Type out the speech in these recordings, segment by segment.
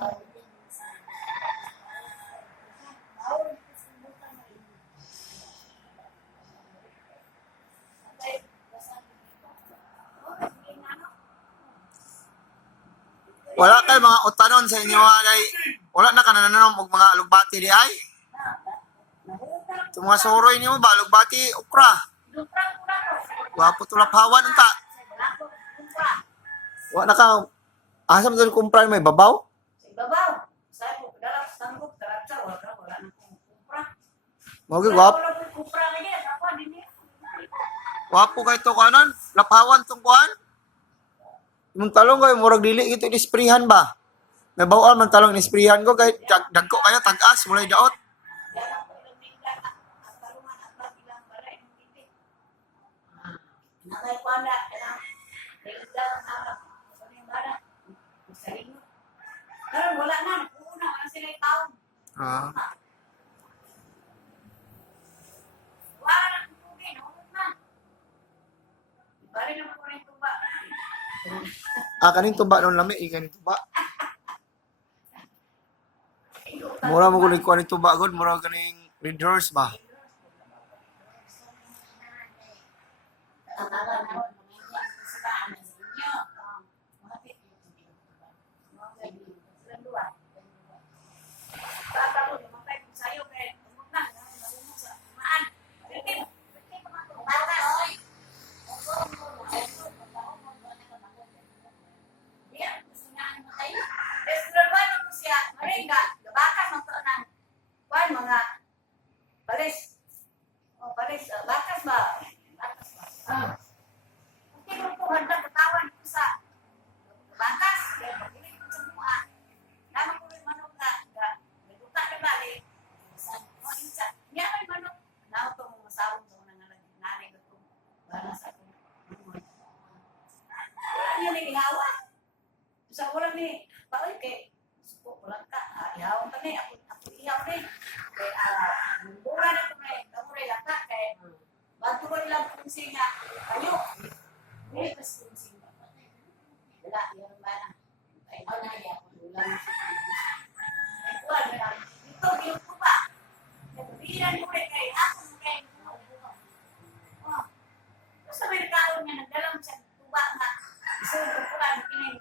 Wala kay mga utanon sa inyo ay wala na kanananom og mga alugbati di ay. Sa mga suroy niyo ba alugbati okra. Wapo tulaphawan unta. Wala ka asa mo kumpra may babaw? Babaw. Saya po dalam sanggup teraca wala na kumpra. Mo gid Kumpra kaya apa dinhi. wapo kay to kanon, laphawan tong kuan. Yung talong ko, murag dili ito nisprihan ba? May bawal man talong nisprihan ko, kay dagko kayo, tag-as, mulay daot. Nakay pala, pero wala na, una na sila yung taon. Wala na kung tubig, naunod na. Bari naman ko rin tuba. Kaning tuba nung lami, kaning tuba. Mura mo kunig ko kaning tuba, god, mura kaning red horse ba? Bakas ba? Okay, magpuhan na katawan ko sa bakas. Kaya pag-ilig ko sa mga. Naman ko rin manok na. Naguta na bali. Niya may manok. Naman ko mga sawang sa mga nanay ko. Para sa ako. Wala niya na ihawa. Sa wala ni, paoy kay, suko ko lang ka. Ihawa ka na. Ako ihaw na. Kaya, mura na ko na. Kamura lang ka. Kaya, batuan lang kung singa. Ayo. May pas kung singa. Wala, yun ba na? Ay, na yan. Wala na siya. Ay, kuwan na lang. Ito, yung kuba. Nagbiran ko rin kayo. Ako mo kayo. Oh. Basta may kaon niya. Nagdalang siya. Kuba nga. Isunod ko kuba. Kinay.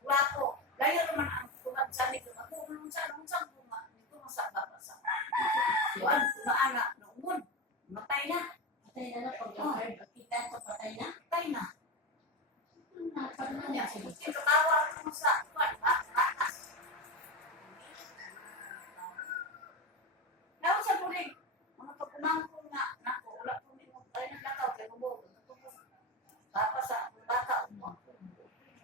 Kuba ko. Layo naman ang kuba. Sabi ko. Ako, nung saan kuba. Ito mo sa baba sa. Kuwan, kumaan na. Naumon. Matay na. Patay na pag kita ito patay na? Patay na. Ito tawa ko sa